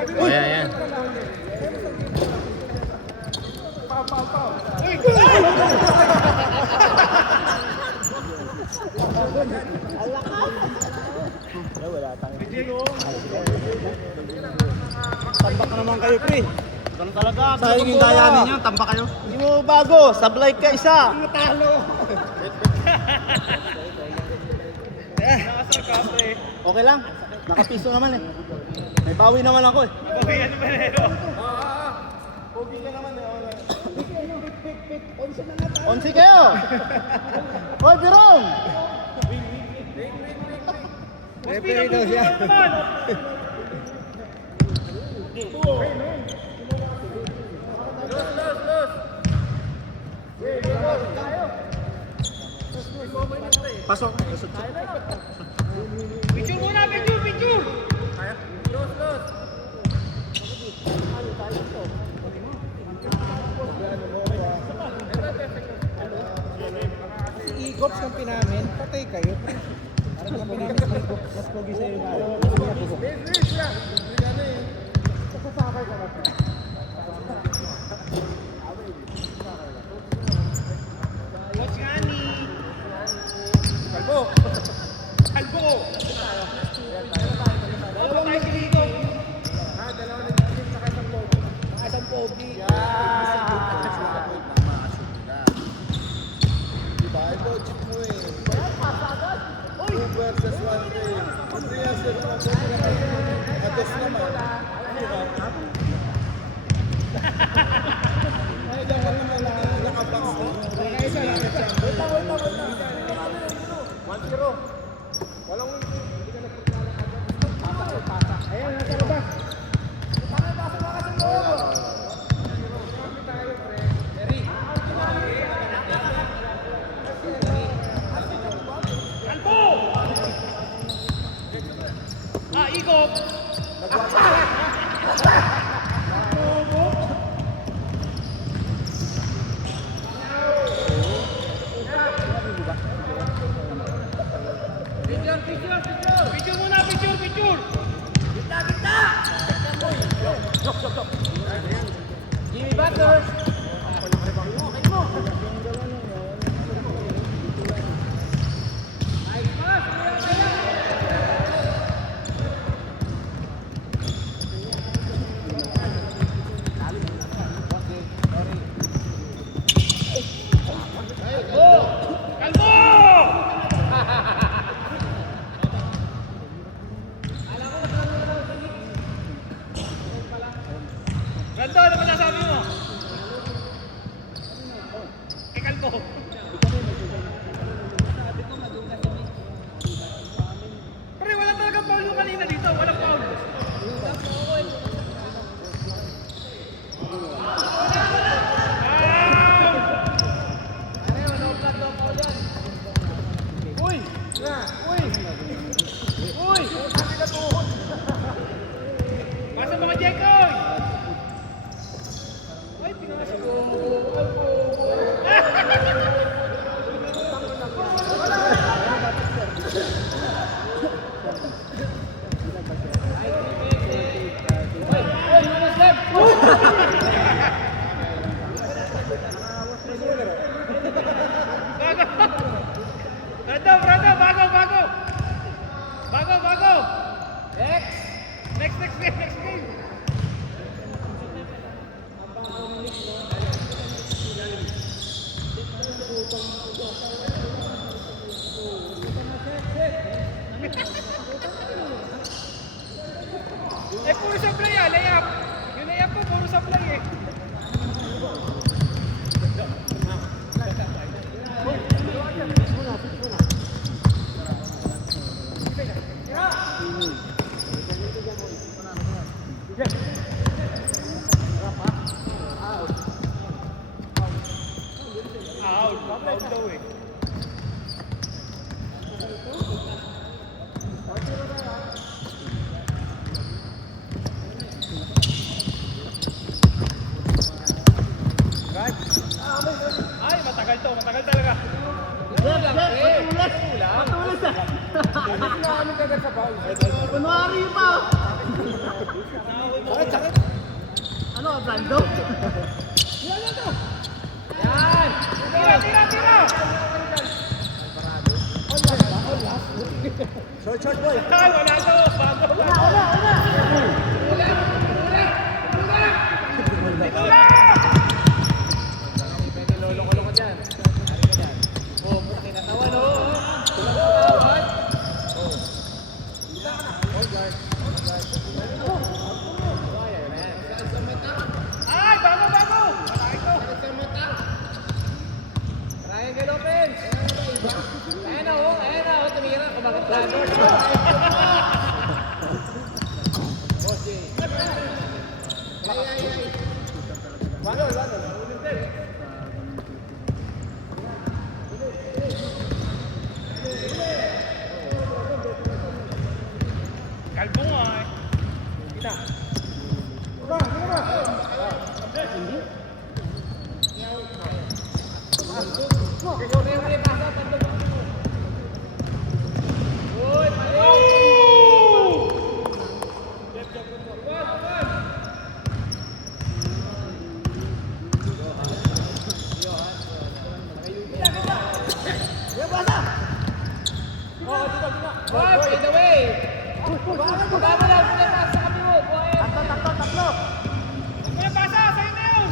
O yan, yan. Tambak na naman kayo, pre. Ganun talaga. Sayang yung daya ninyo, tambak kayo. Hindi mo bago, sablay ka isa. Natalo. Nakasar ka, pre. Okay lang, nakapiso naman eh. May bawi naman ako eh. Bawi yan naman eh. Pogi ka naman eh. Onsi kayo! Hoy, Birong! Referee daw siya. Pasok. Picture muna, picture. Ikops ng pinamin, patay kayo. Parang ng pinamin, mas pogi sa'yo na. Sasakay ka na. What's gani? Kalbo. Dalawa tayo dito. Dalawa na dito sa isang pogi. Isang pogi. Diba? Ito, chip mo eh. 2 versus 1 team. Hindi yan sir. Atos naman. Ay, dapat naman nakabox mo. Isa lang. Wala. 1-0. Walang win. Hindi ka nagpapalala. Pasa. Ayan, nasa labas. Ikot. Picture muna, picture. Kita. Jimmy Butters. Ganto, ano masasabi mo? Kalbo. Pero wala talagang foul yung kanina dito. Walang foul. Uy! Pasa mga Jekoy! Ay, pinasa ko. Brado, bago. Next game. Puro supply layup. Yung layup po, puro supply eh. Out daw eh. Ay, matagal talaga. Kunwari pa! Yan! Tira, tira, tira! Short boy. Ay, wala to! Bago! Ito lang! Pwede lolo-kolo ka dyan. Hari ka dyan. Oh, puta kinatawan, oh. Kinatawan. Oh. Ay, bago, bago! Malaki to! Triangle offense. Ayan na, oh. Ayan na, oh. Tumira. Kumagat lang. Boss J. Banol. Kalbo nga eh. Kita. Uri, pasa. Tatlo. Uy, mali. Boy, fade away. Baba lang, pula sa kami mo. Boy. Tatlo. Kuya, pasa! Sa'yo na yun!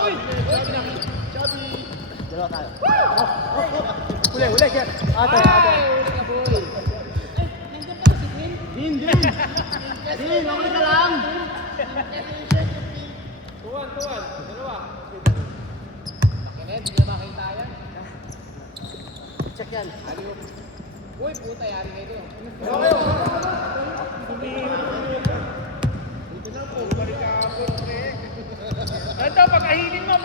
Uy! Dalawa tayo. Uli, kaya. Ay, uli ka, boy. Din, okay ka lang. Tuwan. Dalawa. Makinig, hindi na makita yan. Check yan. Uy, puta, yari kayo doon. Ito, pagkahilin mo!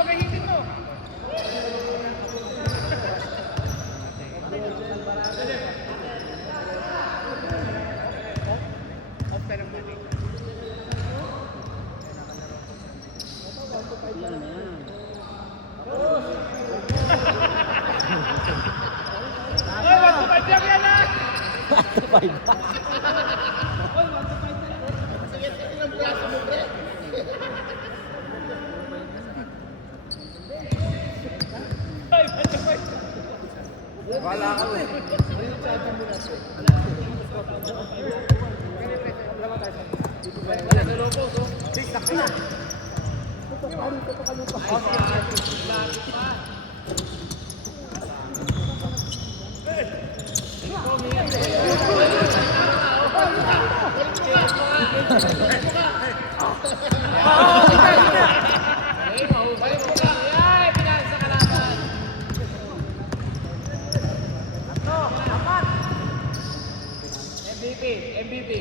Off ka ng mali. Ay, 1-5 lang yan ah! Ay, 1-5. Wala ka eh. Wala sa lobo, so. Balik mo ka. Ay, pinasa ka naman. MVP.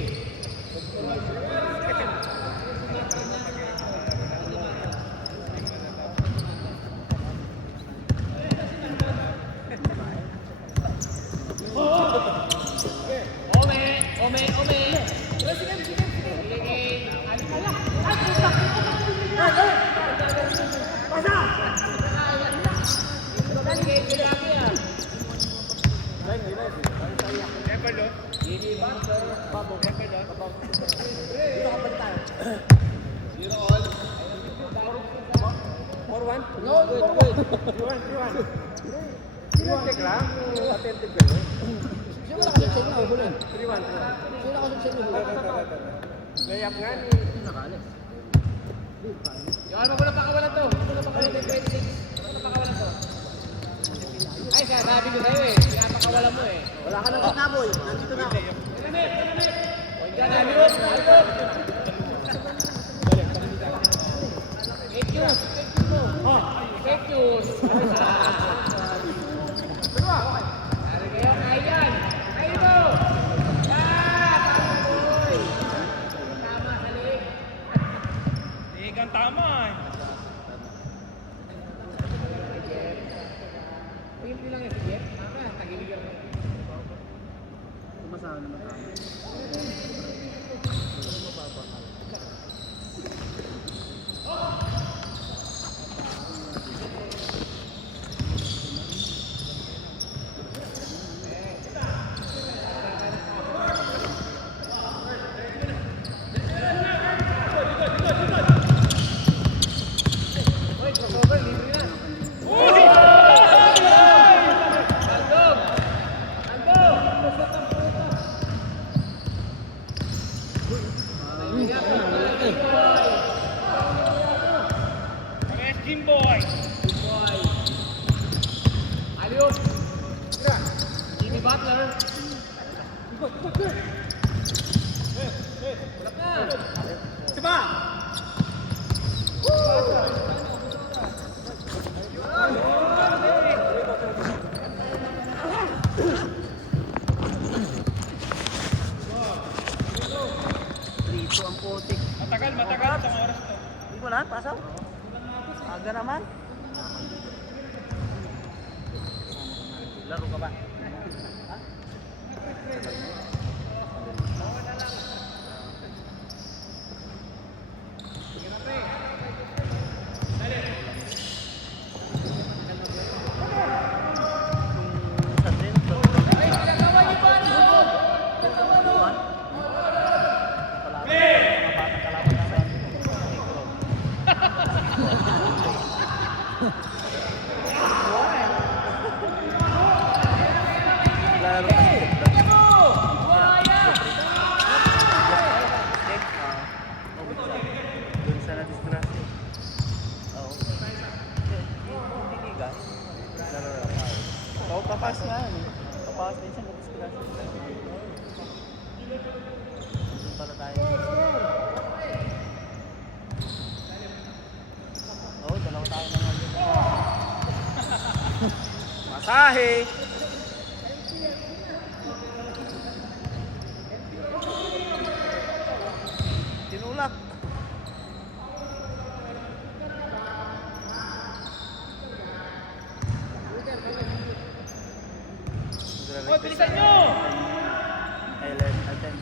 Ome. Sige. Level, oh. Zero all. 4-1? No, good. 3-1. Check lang. Attentive ka yun. Sino ka kasi check na huli? 3-1. Sino ka kasi check na huli? Layup nga ni... Yung mo lang pakawalan to. Pakawalan to 26. Pakawalan to. Ay, sabi ko sa'yo eh. Pinapakawalan mo eh. Wala ka nang kataboy. Nandito na ako. Fake news. Ano kayo? Ayan. Ayun mo. Tama, boy. Tama, salik. Ligang tama eh. Simple lang yung sige. Tama, tagiligan mo. sa akin naman. Hoy, crossover, libre na. Uy! Andog! Andog! Yes, Jimboy! Boy. Aliop! Jimmy Butler. Ulap na! Sipa! Dito ang putik. Matagal, matagal. Isang oras to. Hindi ko lang, pasaw. Aga naman. Laro ka ba? Laro ka. Doon sa na-disgrasya. Oo. Hindi liga. Laro lang. Oo, papas nga. Papas din siya na-disgrasya. Doon pala tayo. Oo, dalawa tayo na nga. Masahe! Tinulak. Hoy, bilisan nyo! Island natin.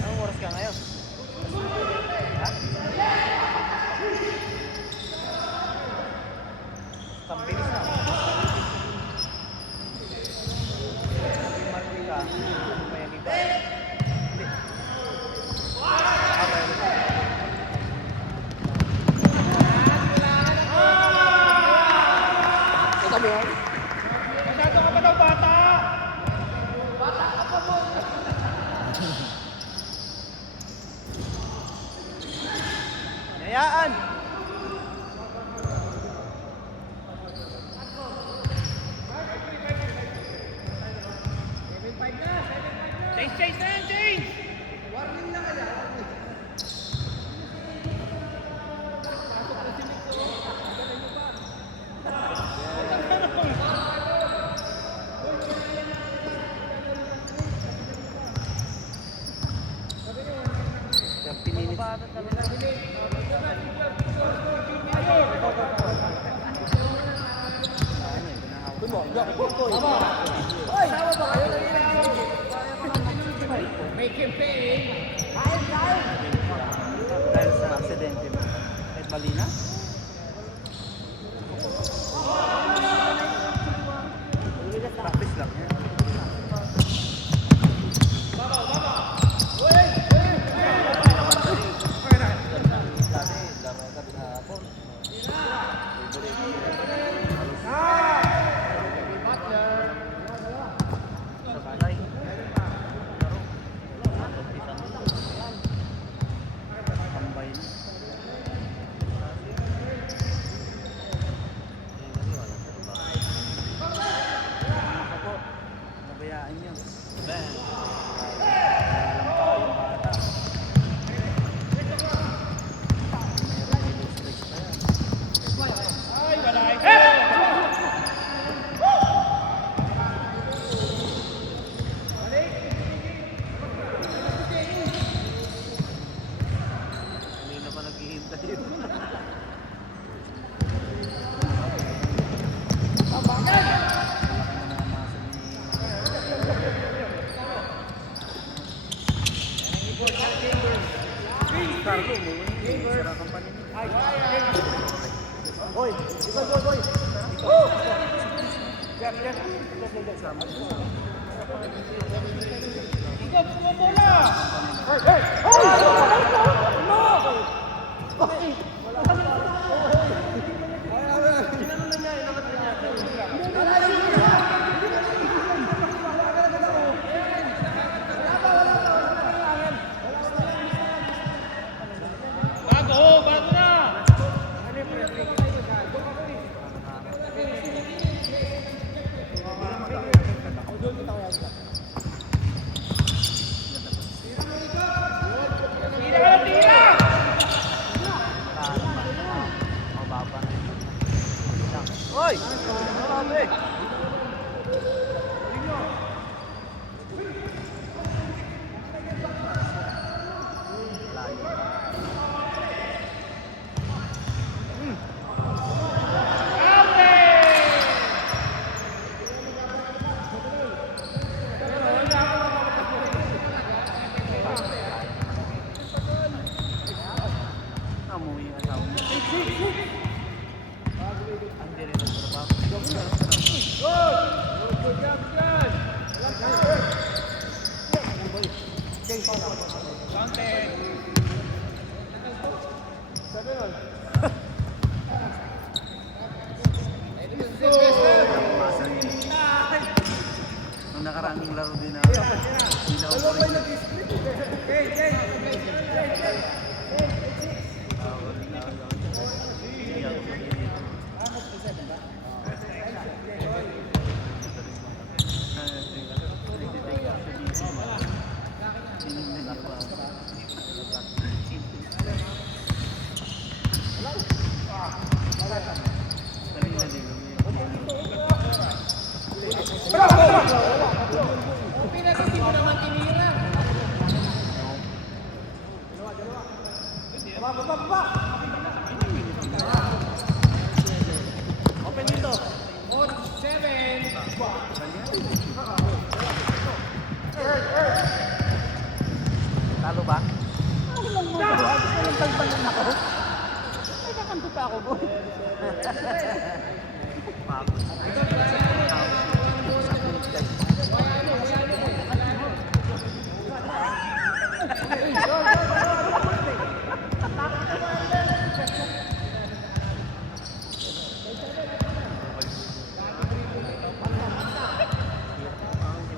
Anong oras ka ngayon? Ha? Pambilis na. Marami ka. May iba. Hindi. Miami ka. Masyado ka ba daw bata? Hayaan! Change, change na yan, change! Yung pinilit. May campaign. Dahil sa aksidente mo. Kahit mali na? Practice lang yan. Sabay. Tambay na. Ako, nabayaan nyo. Ay, wala. Hey! boy. Isa boy, boy. Bago na! Tira ka na, tira! Hoy! Grabe! Nung nakaraang laro din na ilaw ko rin. Open dito. Talo ba?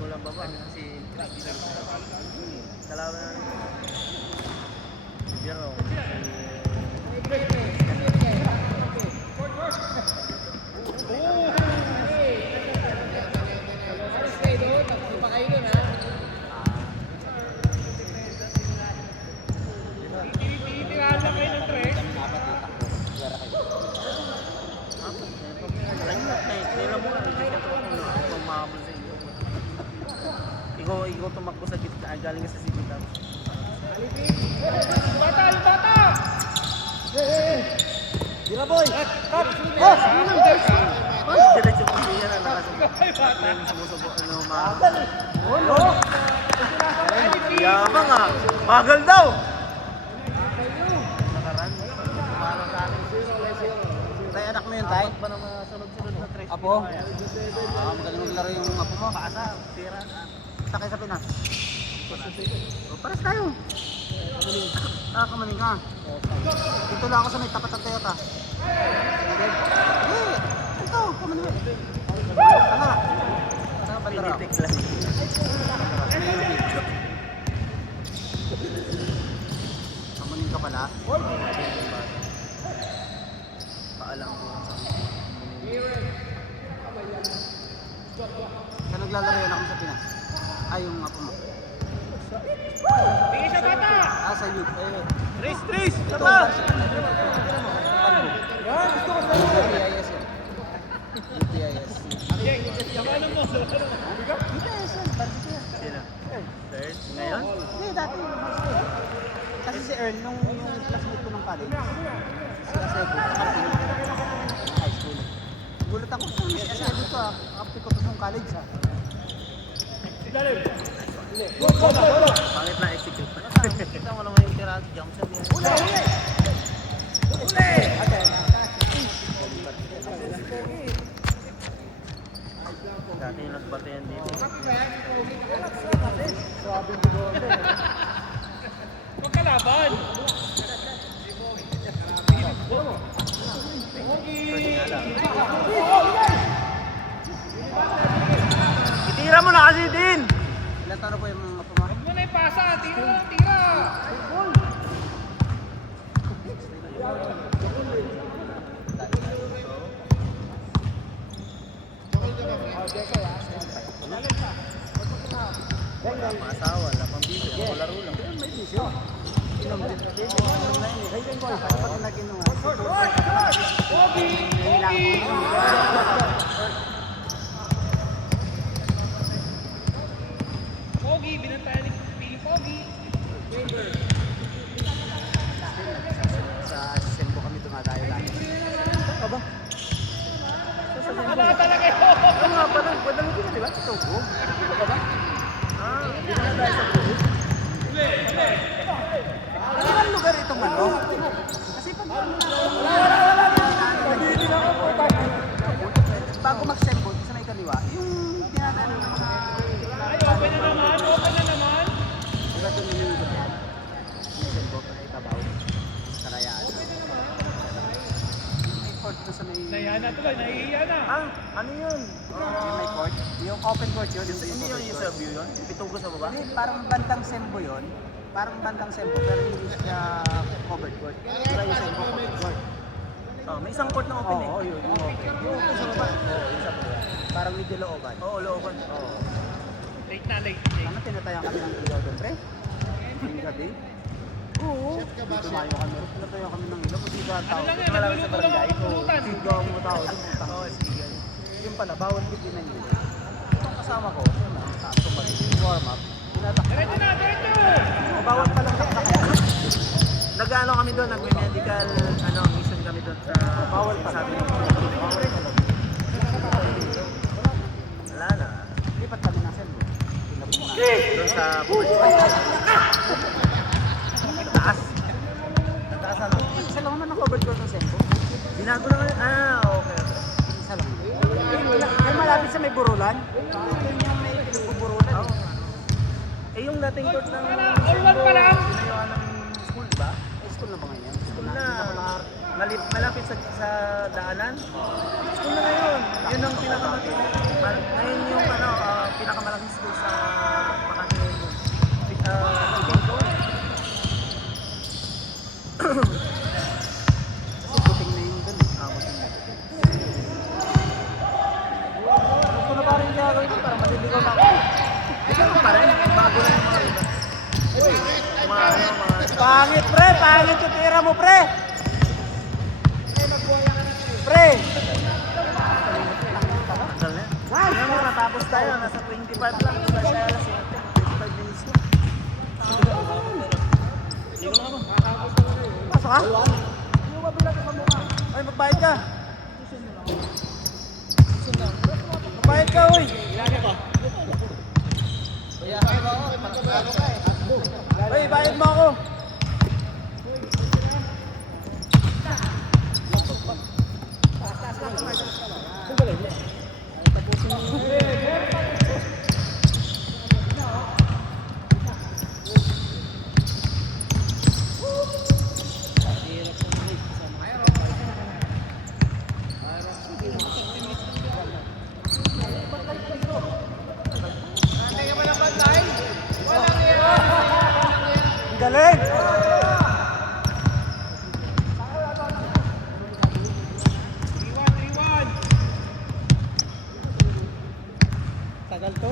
Walang baba kasi kalaban Biro. Tinitiraan lang kayo ng tres. Ikaw tumakbo sa gitna, galing ka sa gitna. Bata, yung bata! Tira boy! Diretso ko siya na nakasabot. Yung sumusubo, magal. Yamang ah, magal daw! Nakaraan, tumarang sa akin. Tay, anak mo yun, Tay? Pa na mga sunod-sunod na tres. Apo? Magaling maglaro yung apo mo. Paasa, tira. Sakay sa Pinas. Paras tayo. Kamaling ka. Dito lang ako sa may tapat ng Toyota. Ito, kamaling. Ano? Pinitik lang. Kamaling ka pala. Paalam ko. Kaya naglalaro yan ako sa Pinas. Ay, yung apo mo. Tingin siya, bata! Sa youth. Tris! Tama! Yan! Gusto ko sa UTIS yan. UTIS. Ano mo? UTIS yan. Bandit yan. Sino? Third? Ngayon? Hindi, dati. Kasi si Earl, nung classmate ko ng college, sila Sebo, kakampi ng high school. Gulat ako, kasi Sebo ko kakampi ko to nung college ha. Pangit na execute. Kita mo naman yung tirado, jump shot yan. Uli! kasi din! Ilan taon na po yung mga puma? Huwag mo na ipasa. Tira lang, tira. Wala pang asawa, wala pang bisyo, wala laro lang. Pero may bisyo. Inom din. Inom na yun eh. Ay, boy, paano ba ito nag-inom nga? Pogi! Pogi! Pogi, binantayan ni Pili Pogi. Sa Sembo kami dumadayo lagi. Aba? Ano talaga yun? Oo nga pala, padalo din na diba? Sa Togo? Ito ka ba? Ah, hindi na dahil sa Togo. Ilang lugar itong ano? Kasi pag bago mag-Sembo, sa may kaliwa, yung dinadaan ng mga... Ay, open na naman, open na naman. Diba doon yung lugar yan? Yung Sembo, pa na itabaw. Karayaan. May court na sa may... Nahiya na tuloy, nahihiya na. Ah, ano yun? Yung may court. Yung open court yun. Hindi yung covered sa court. view yun? Yung Pitugo sa baba? Hindi, parang bandang Sembo yun. Parang bandang Sembo, pero hindi siya covered court. Diba yung Sembo covered court? Oh, may isang court na open eh. Oo, yun. Yung open. Yung open sa baba. Oo, yung sa baba. Parang medyo looban. Oo, looban. Oo. Late na, late. Ano, tinatayan kami ng ilaw doon, pre? Yung gabi? Oo. Tumayo kami. Tinatayan kami ng ilaw. Kasi ba Ano tao? lang yan, nagluluto lang ako pulutan. Sigaw mo tao doon. Oo, sige. Yung pala, bawal bitin ng ilaw. Itong kasama ko, yun na, tapos mag-warm up. Tinatak. Diretso na, diretso! Bawal pa lang taktak. Nag-ano kami doon, nag-medical mission kami doon sa... Bawal pa. Sabi ng Bawal pa lang. wala na. Lipat kami ng Sembo. Tinapos na. Doon sa taas. Taas ano? Isa lang naman ang covered court ng Sembo. Binago na kami. Ah, okay. Isa lang. Ay, malapit sa may burulan. Yun yung may burulan. Oo. Eh, yung dating court ng... All one pa lang. Pinayuan ng school, di ba? High school na ba ngayon? School Na, na. malapit sa daanan. School na ngayon. Yun ang pinakamalaking. Ngayon yung pinakamalaking school sa Makati ngayon. Kasi buting na yun dun. Gusto na pa rin gagawin ko para maliligaw na ako. Ikaw pa rin. Bago na yung mga iba. Mga Pangit pre! Pangit yung tira mo pre! Pre! Tagal na. Ngayon mo natapos tayo. Nasa 25 lang. Sa siya alas 25 minutes na. Pasok ka? Ay, magbayad ka! Magbayad ka, uy! Uy, bayad mo ako! Ang galing! 3-1. Tagal to?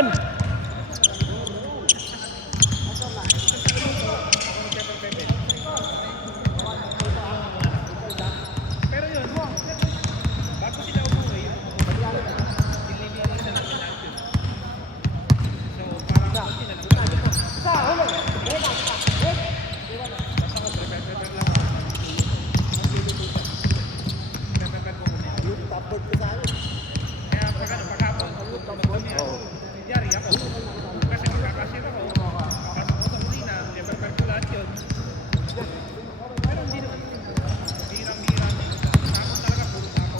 yan. Pero yun, bago sila umuwi, nililinis na natin natin. So, parang sila kaya paghapon, yari ako. Kasi magkakasira ako. Papasok ko sa kulina, i-prepare ko lahat yun. Pero hindi naman. Bihirang-bihira. Takot talaga, puro takot.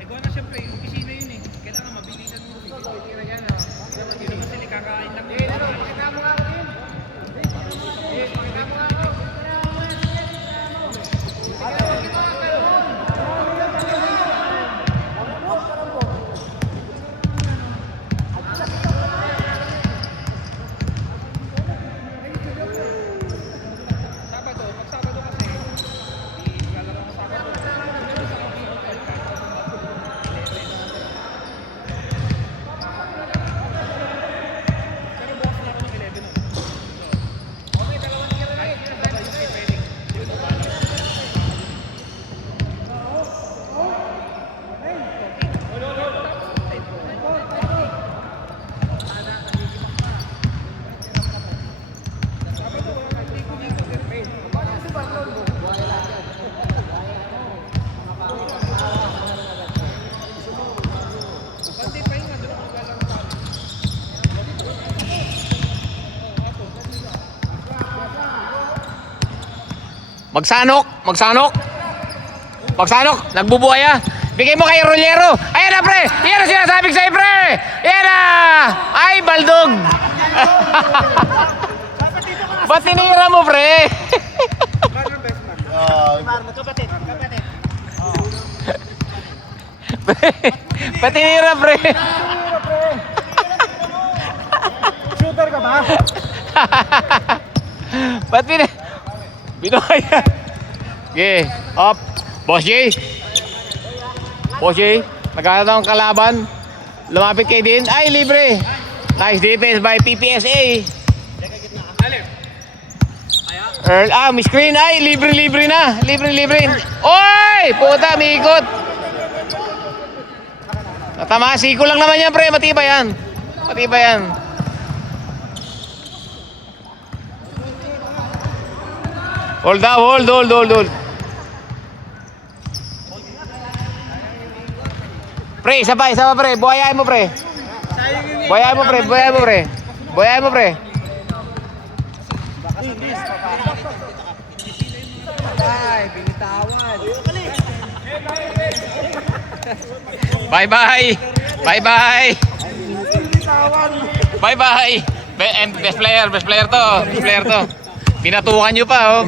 Eh, gawa na siyempre, opisina yun eh. Kailangan mabilisan mo. Hindi naman sila kakain lang. Sabado, pag Sabado kasi, lalaro ko Sabado. Pero bukas na ako ng 11 nun. Okay, dalawang tira lang. Pwede. Sabado, walang dito dito, sir. Sunday pa yun, doon ako lalaro sa amin. Magsanok, nagbubuhaya. Bigay mo kay Rollero. Ayan na, pre. Yan ang sinasabi ko sa'yo, pre. Yan na. Ay, baldog. Ba't tinira mo, pre? Ba't tinira, pre? Shooter ka ba? Ba't binuhaya? Okay, up. Boss J. Boss J. Nagkakaroon ng kalaban. Lumapit kay Din. Ay, libre. Nice defense by PPSA. Earl, may screen. Ay, libre na. Libre. Oy! Puta, may ikot. Tama, siko lang naman yan, pre. Matibay yan. Hold. Pre, isa pa, pre. Buhayain mo, pre. Ay, binitawan. Bye-bye. Best player to. Pinatukan nyo pa,